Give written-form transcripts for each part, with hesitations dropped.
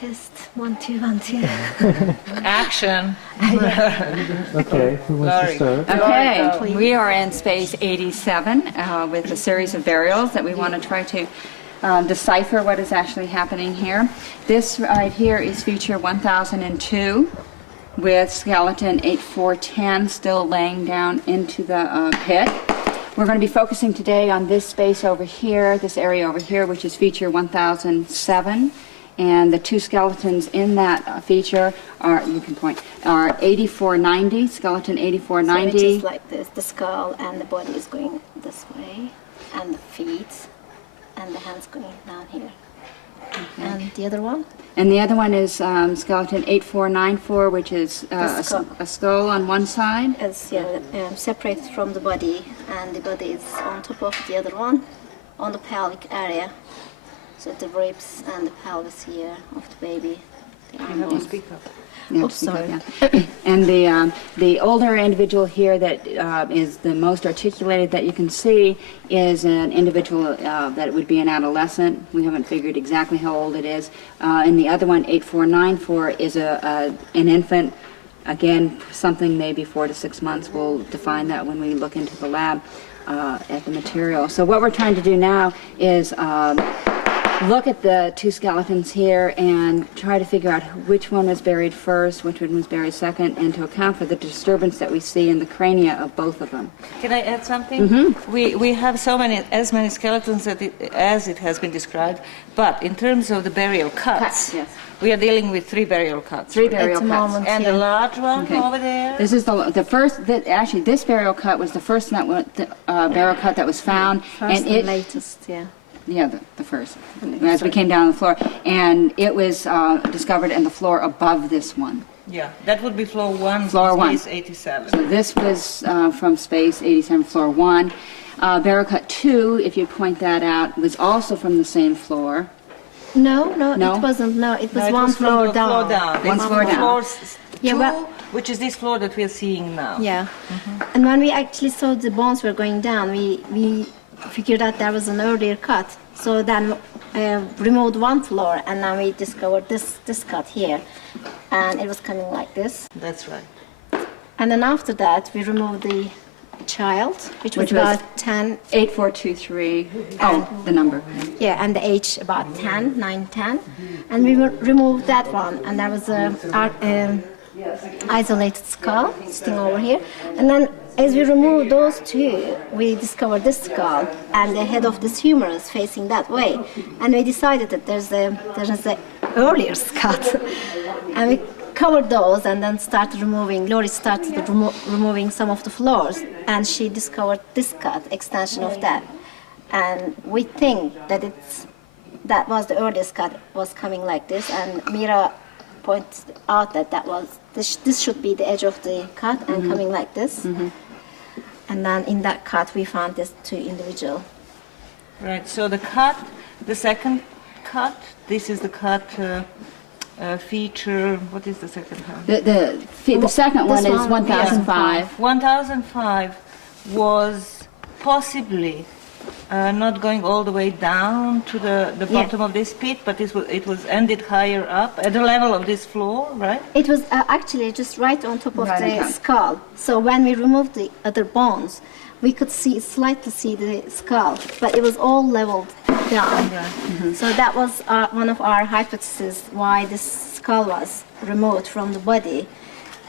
Test 1, 2, 1, 2. Action. Okay, who wants to start? Okay, we are in Space 87 with a series of burials that we want to try to decipher what is actually happening here. This right here is feature 1002 with skeleton 8410 still laying down into the pit. We're going to be focusing today on this space over here, this area over here, which is feature 1007. And the two skeletons in that feature are, you can point, are 8490, skeleton 8490. So it's like this, the skull and the body is going this way, and the feet, and the hands going down here. Okay. And the other one? And the other one is skeleton 8494, which is a skull on one side. It's separated from the body, and the body is on top of the other one, on the pelvic area. So the ribs and the pelvis here of the baby. You have to speak up. Yeah, sorry. Yeah. And the older individual here that is the most articulated that you can see is an individual that would be an adolescent. We haven't figured exactly how old it is. And the other one, 8494, is an infant. Again, something maybe 4 to 6 months. We'll define that when we look into the lab at the material. So what we're trying to do now is look at the two skeletons here and try to figure out which one was buried first, which one was buried second, and to account for the disturbance that we see in the crania of both of them. Can I add something? Mm-hmm. We have as many skeletons as it has been described, but in terms of the burial cuts, Yes. we are dealing with 3 burial cuts. 3 burial cuts. And the large one over there? This is the first, actually this burial cut was the first burial cut that was found. First and latest, yeah. Yeah, the first, as we came down the floor. And it was discovered in the floor above this one. Yeah, that would be floor 1, Floor one. Space 87. So this was from Space 87, floor 1. Burial cut 2, if you point that out, was also from the same floor. No, No? it wasn't. No, it was No, it one was from floor the down. Floor down. One It's floor down. Floor Yeah, 2, well- which is this floor that we are seeing now. Yeah. And when we actually saw the bones were going down, we figured out there was an earlier cut. So then removed one floor, and now we discovered this cut here, and it was coming like this. That's right. And then after that, we removed the child, which was about 10. 8423. Oh, the number. Yeah, and the age about 10, 9, 10. And we removed that one, and there was a isolated skull sitting over here. And then as we removed those two, we discovered this skull and the head of this humerus facing that way. And we decided that there's a earlier cut. And we covered those and then started removing, Lori started removing some of the floors, and she discovered this cut, extension of that. And we think that that was the earliest cut, was coming like this, and Mira pointed out that this should be the edge of the cut and coming like this. And then in that cut we found these 2 individuals. Right, so the second cut, this is the cut feature, what is the second cut? The second one This is one, 1005. 1005 was possibly not going all the way down to the bottom of this pit, but it was ended higher up at the level of this floor, right? It was actually just right on top of Right on the top. skull. So when we removed the other bones, we could slightly see the skull, but it was all leveled down. So that was one of our hypotheses why this skull was removed from the body.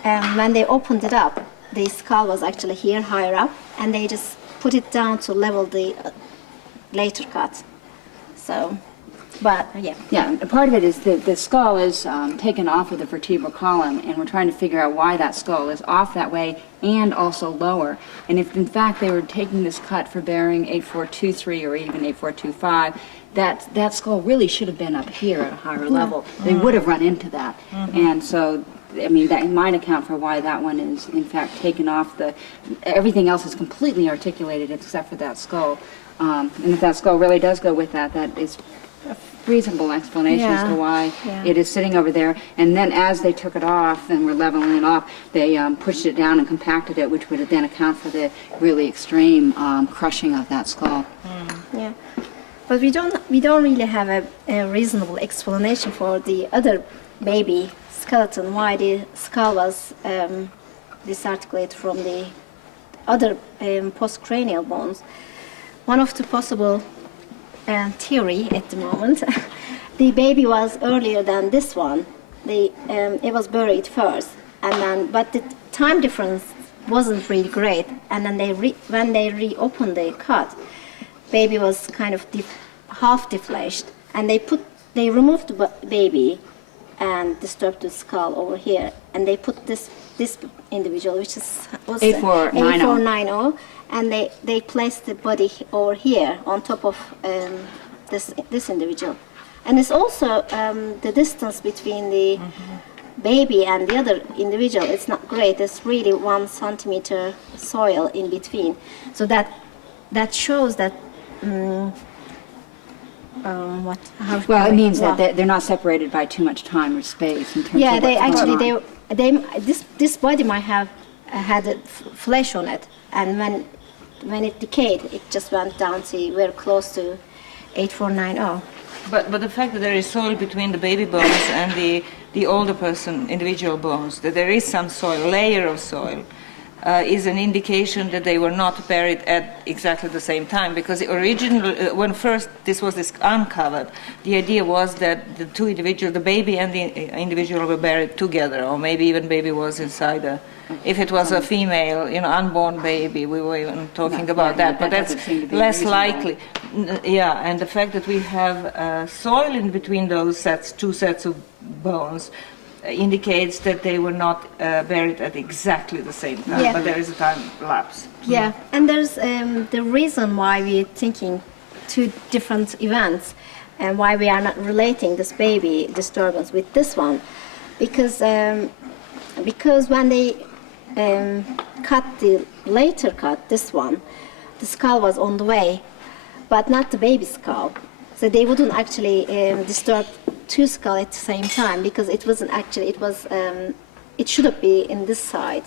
And when they opened it up, the skull was actually here higher up, and they just put it down to level the later cut. So, but yeah. Yeah, part of it is the skull is taken off of the vertebral column, and we're trying to figure out why that skull is off that way and also lower. And if in fact they were taking this cut for burying 8423 or even 8425, that skull really should have been up here at a higher level. They would have run into that. And so, I mean, that might account for why that one is in fact taken off. Everything else is completely articulated except for that skull. And if that skull really does go with that is a reasonable explanation as to why it is sitting over there. And then as they took it off and were leveling it off, they pushed it down and compacted it, which would then account for the really extreme crushing of that skull. Yeah. but we don't really have a reasonable explanation for the other baby skeleton, why the skull was disarticulated from the other postcranial bones. One of the possible theory at the moment, the baby was earlier than this one. It was buried first, and then but the time difference wasn't really great. And then when they reopened the cut, baby was kind of half defleshed, and they removed the baby and disturbed the skull over here, and they put this individual, which was A490, and they placed the body over here on top of this individual. And it's also the distance between the baby and the other individual, it's not great. It's really 1 centimeter soil in between. So that shows that it means that they're not separated by too much time or space in terms of what's going on. This body might have had flesh on it, and when it decayed, it just went down to very close to 8490. But the fact that there is soil between the baby bones and the older person individual bones, that there is some soil, layer of soil, is an indication that they were not buried at exactly the same time. Because originally, when first this was uncovered, the idea was that the two individuals, the baby and the individual, were buried together, or maybe even baby was inside if it was a female, unborn baby, we were even talking about that, but that's less likely. Yeah, and the fact that we have soil in between those two sets of bones indicates that they were not buried at exactly the same time, but there is a time lapse. Yeah, and there's the reason why we're thinking two different events and why we are not relating this baby disturbance with this one, because when they later cut this one, the skull was on the way, but not the baby skull. So they wouldn't actually disturb two skulls at the same time, because it wasn't actually. It should be in this side,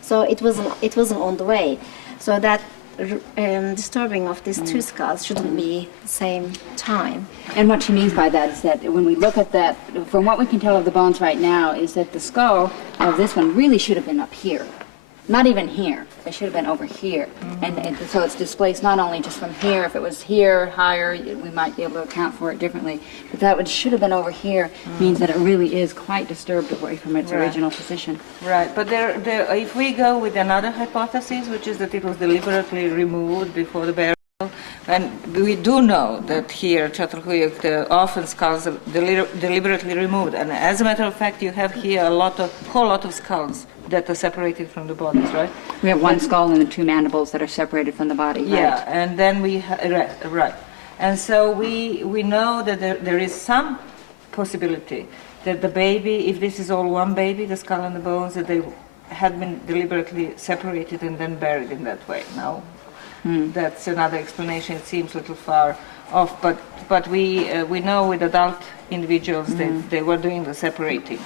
so it wasn't on the way. So that disturbing of these two skulls shouldn't be the same time. And what she means by that is that when we look at that, from what we can tell of the bones right now, is that the skull of this one really should have been up here. Not even here. It should have been over here. And so it's displaced not only just from here. If it was here, higher, we might be able to account for it differently. But that should have been over here means that it really is quite disturbed away from its original position. Right, but if we go with another hypothesis, which is that it was deliberately removed before the burial, and we do know that here at Çatalhöyük, often skulls are deliberately removed. And as a matter of fact, you have here a whole lot of skulls that are separated from the bodies, right? We have one skull and the two mandibles that are separated from the body. Yeah, right. and then we right. And so we know that there is some possibility that the baby, if this is all one baby, the skull and the bones, that they had been deliberately separated and then buried in that way. Now, that's another explanation. It seems a little far off, but we know with adult individuals that they were doing the separating.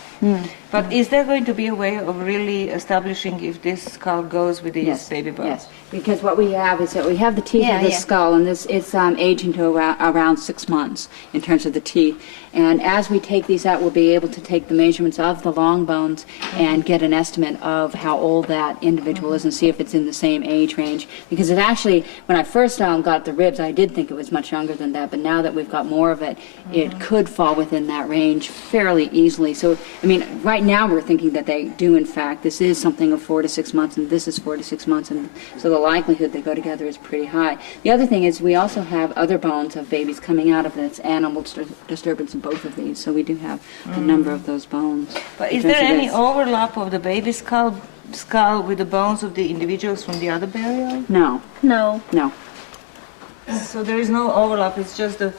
But is there going to be a way of really establishing if this skull goes with these baby bones? Yes, because what we have is that we have the teeth of the skull, and it's aging to around 6 months in terms of the teeth. And as we take these out, we'll be able to take the measurements of the long bones and get an estimate of how old that individual is and see if it's in the same age range. Because it actually, when I first got the ribs, I did think it was much younger than that, but now that we've got more of it, it could fall within that range fairly easily. So, I mean, right now we're thinking that they do, in fact, this is something of 4 to 6 months, and this is 4 to 6 months, and so the likelihood they go together is pretty high. The other thing is we also have other bones of babies coming out of this animal disturbance in both of these, so we do have a number of those bones. But is there any overlap of the baby skull with the bones of the individuals from the other burial? No. No. No. So there is no overlap, it's just that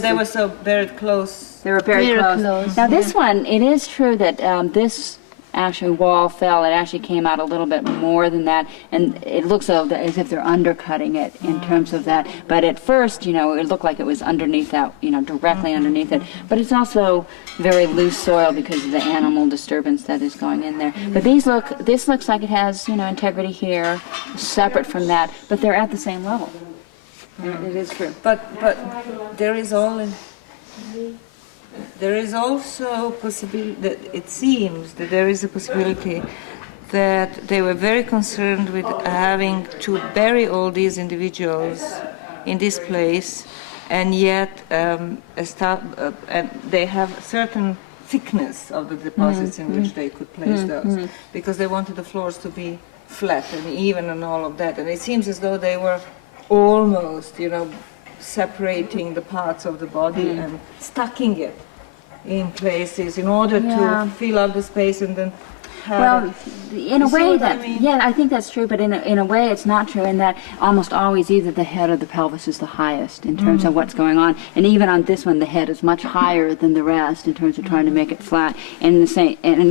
they were so buried close. They were very close. Now this one, it is true that this actually wall fell. It actually came out a little bit more than that, and it looks as if they're undercutting it in terms of that. But at first, it looked like it was underneath that, directly underneath it. But it's also very loose soil because of the animal disturbance that is going in there. But this looks like it has, integrity here, separate from that, but they're at the same level. It is true. But there is also possibility that it seems that there is a possibility that they were very concerned with having to bury all these individuals in this place, and yet and they have certain thickness of the deposits in which they could place those, because they wanted the floors to be flat and even and all of that. And it seems as though they were almost, separating the parts of the body and stacking it in places in order to fill up the space and then Well, in a way I mean? I think that's true, but in a way it's not true in that almost always either the head or the pelvis is the highest in terms of what's going on. And even on this one, the head is much higher than the rest in terms of trying to make it flat. And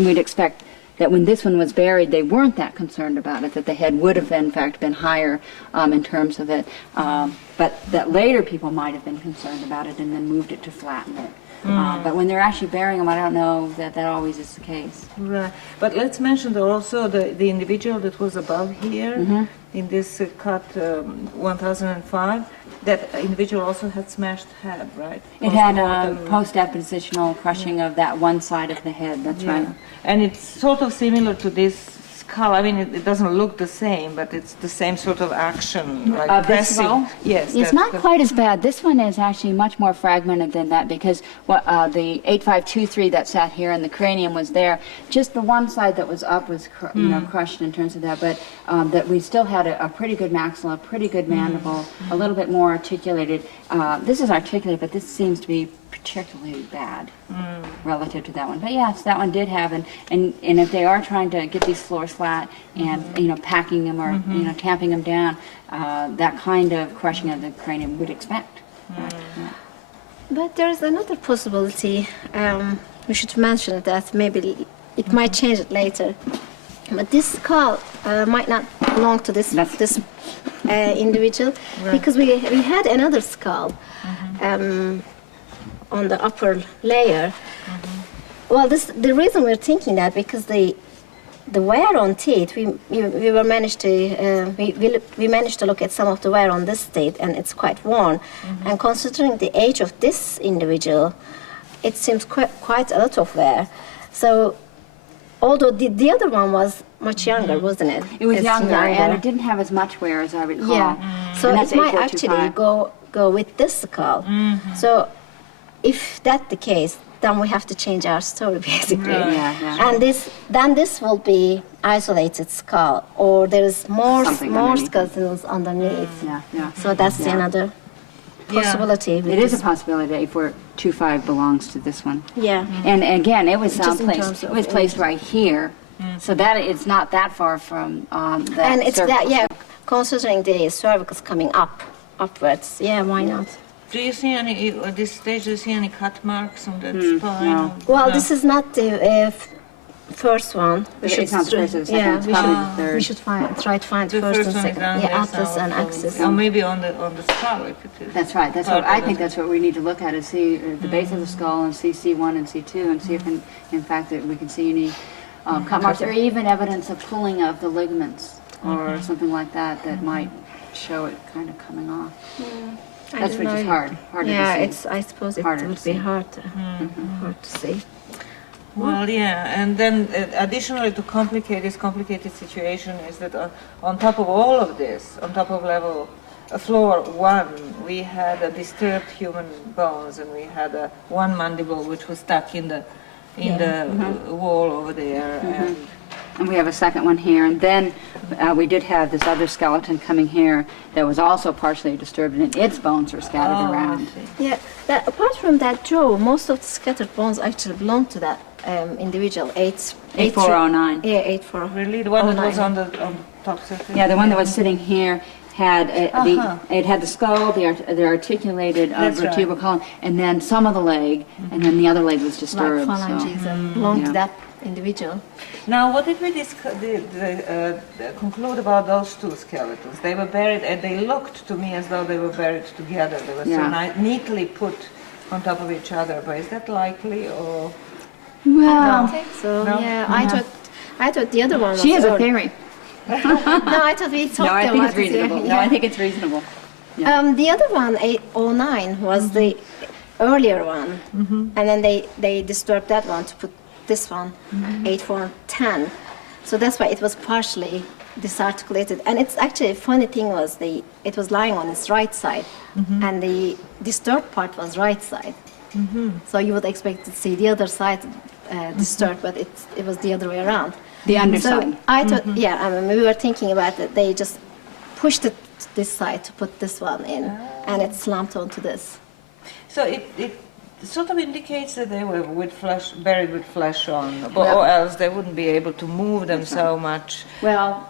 we'd expect that when this one was buried, they weren't that concerned about it, that the head would have, in fact, been higher in terms of it. But that later people might have been concerned about it and then moved it to flatten it. But when they're actually burying them, I don't know that always is the case. Right. But let's mention also the individual that was above here in this cut 1005. That individual also had smashed head, right? It had a post-depositional crushing of that one side of the head, that's right. And it's sort of similar to this skull. I mean, it doesn't look the same, but it's the same sort of action, like This pressing. skull? Yes. It's not quite as bad. This one is actually much more fragmented than that because the 8523 that sat here and the cranium was there. Just the one side that was up was crushed in terms of that, but that we still had a pretty good maxilla, pretty good mandible, a little bit more articulated. This is articulated, but this seems to be particularly bad relative to that one. But yes, that one did have, and if they are trying to get these floors flat and packing them or tamping them down, that kind of crushing of the cranium would expect. But there is another possibility. We should mention that maybe it might change it later. But this skull might not belong to this individual because we had another skull. On the upper layer. Well, the reason we're thinking that because the wear on teeth, we managed to look at some of the wear on this teeth, and it's quite worn. And considering the age of this individual, it seems quite a lot of wear. So, although the other one was much younger, wasn't it? It was younger, and it didn't have as much wear as I recall. Yeah. So it might actually go with this skull. So. If that's the case, then we have to change our story basically. And this will be isolated skull, or there is more skeletons underneath. So that's another possibility. It is a possibility if 25 belongs to this one. Yeah. And again, it was placed right here, so that it's not that far from that. And it's considering the cervix coming upwards. Yeah, why not? Do you see any, at this stage, do you see any cut marks on that spine? No. Well, this is not the first one. It's not the first or the second, it's probably the third. We should try to find The first and one is second. down Yeah, there atlas and somewhere, axis. Or maybe on the skull, if it is. That's right. I think that's what we need to look at is see the base of the skull and see C1 and C2 and see if in fact that we can see any cut marks or even evidence of pulling of the ligaments or something like that might show it kind of coming off. That's which is harder to see. I suppose it would be hard to see. Well, and then additionally to complicate this complicated situation is that on top of all of this, on top of floor 1, we had disturbed human bones, and we had one mandible which was stuck in the wall over there, and we have a second one here, and then we did have this other skeleton coming here that was also partially disturbed, and its bones were scattered around. Yeah, apart from that jaw, most of the scattered bones actually belong to that individual. 8409. Yeah, 84. Really, the one that was on the top surface. Yeah, the one that was sitting here had it had the skull, the articulated vertebral column, and then some of the leg, and then the other leg was disturbed. Like phalanges and belong to that individual. Now, what did we conclude about those two skeletons? They were buried, and they looked to me as though they were buried together. They were so neatly put on top of each other. But is that likely, or? Well, I don't think so. No? Yeah, I thought the other one was. She has a theory. No, I thought we talked about it. No, I think it's reasonable. No, I think it's reasonable. The other one, 809, was the earlier one, and then they disturbed that one to put this one, 8410. So that's why it was partially disarticulated. And it's actually, funny thing was it was lying on its right side, and the disturbed part was right side. So you would expect to see the other side disturbed, but it was the other way around. The underside. So I thought, I mean, we were thinking about it. They just pushed it to this side to put this one in, and it slumped onto this. So it sort of indicates that they were buried with flesh on, or else they wouldn't be able to move them so much. Well,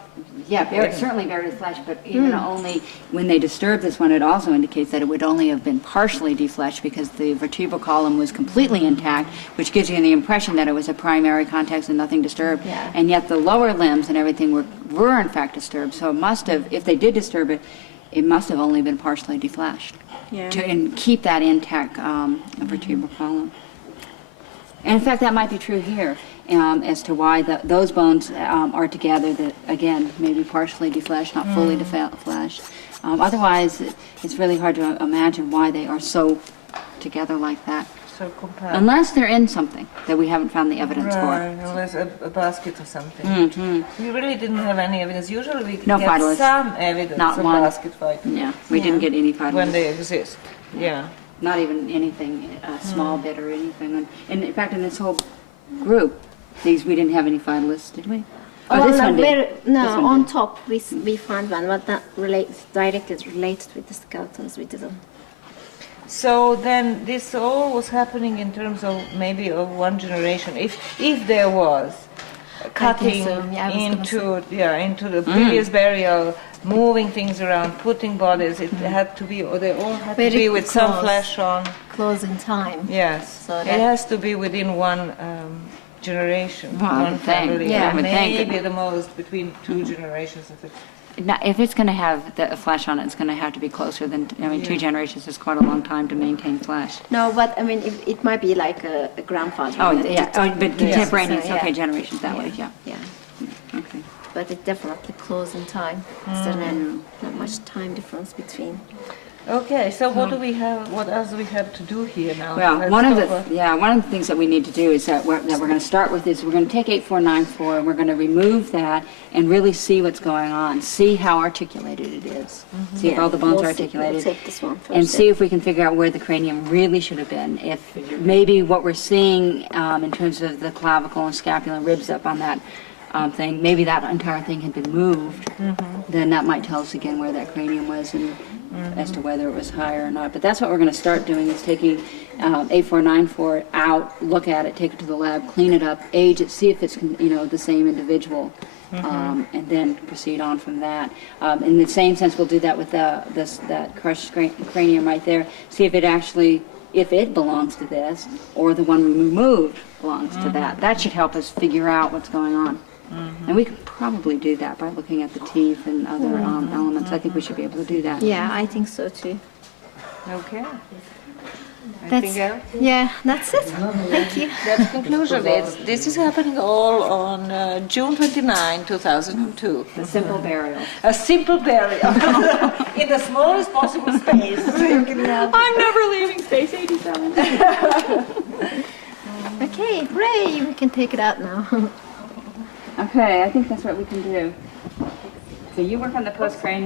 yeah, certainly buried with flesh, but even only when they disturbed this one, it also indicates that it would only have been partially defleshed because the vertebral column was completely intact, which gives you the impression that it was a primary context and nothing disturbed. Yeah. And yet the lower limbs and everything were in fact disturbed. So it must have, if they did disturb it, it must have only been partially defleshed and keep that intact vertebral column. And in fact, that might be true here. As to why those bones are together, that again, maybe partially defleshed, not fully defleshed. Otherwise, it's really hard to imagine why they are so together like that. So compact. Unless they're in something that we haven't found the evidence Right, for. unless a basket or something. We really didn't have any evidence. Usually we No get phytoliths. some evidence Not of one. basket phytoliths Yeah, we didn't get any phytoliths. when they exist. Yeah. Not even anything, a small bit or anything. And in fact, in this whole group, we didn't have any phytoliths, did we? Oh, this one did. This one On did. top we found one, but not directly related with the skeletons. We didn't. So then this all was happening in terms of maybe of one generation, if there was cutting so. Yeah, I was gonna into the previous burial, moving things around, putting bodies. It had to be, or they all had to Very be with some close. flesh on. Close in time. Yes, So it that- has to be within one generation, Well, I one would think. family, Yeah, I or would think. maybe the most between two generations. If it's going to have the flesh on it, it's going to have to be closer than, two generations is quite a long time to maintain flesh. No, but I mean, it might be like a grandfather. Oh, that yeah, did- but contemporaneous, So, okay, generations that way, yeah. Yeah, Okay. but it definitely close in time. There's not much time difference between. Okay, so what do we have? What else do we have to do here now? Well, Let's one of talk the about- things that we need to do is that we're going to start with is we're going to take 8494 and we're going to remove that and really see what's going on, see how articulated it is, see if all the bones are We'll see. articulated. We'll take this one first. And see if we can figure out where the cranium really should have been. If maybe what we're seeing in terms of the clavicle and scapula and ribs up on that thing, maybe that entire thing had been moved, then that might tell us again where that cranium was and as to whether it was higher or not. But that's what we're going to start doing is taking 8494 out, look at it, take it to the lab, clean it up, age it, see if it's the same individual. And then proceed on from that. In the same sense, we'll do that with that crushed cranium right there. See if it belongs to this, or the one we removed belongs to that. That should help us figure out what's going on. And we could probably do that by looking at the teeth and other elements. I think we should be able to do that. Yeah, I think so too. Okay. That's else? yeah, that's it. Thank you. That's the conclusion. This is happening all on June 29, 2002. The simple burial. A simple burial in the smallest possible space. I'm never leaving Space 87. Okay, hooray! We can take it out now. Okay, I think that's what we can do. So you work on the postcranial.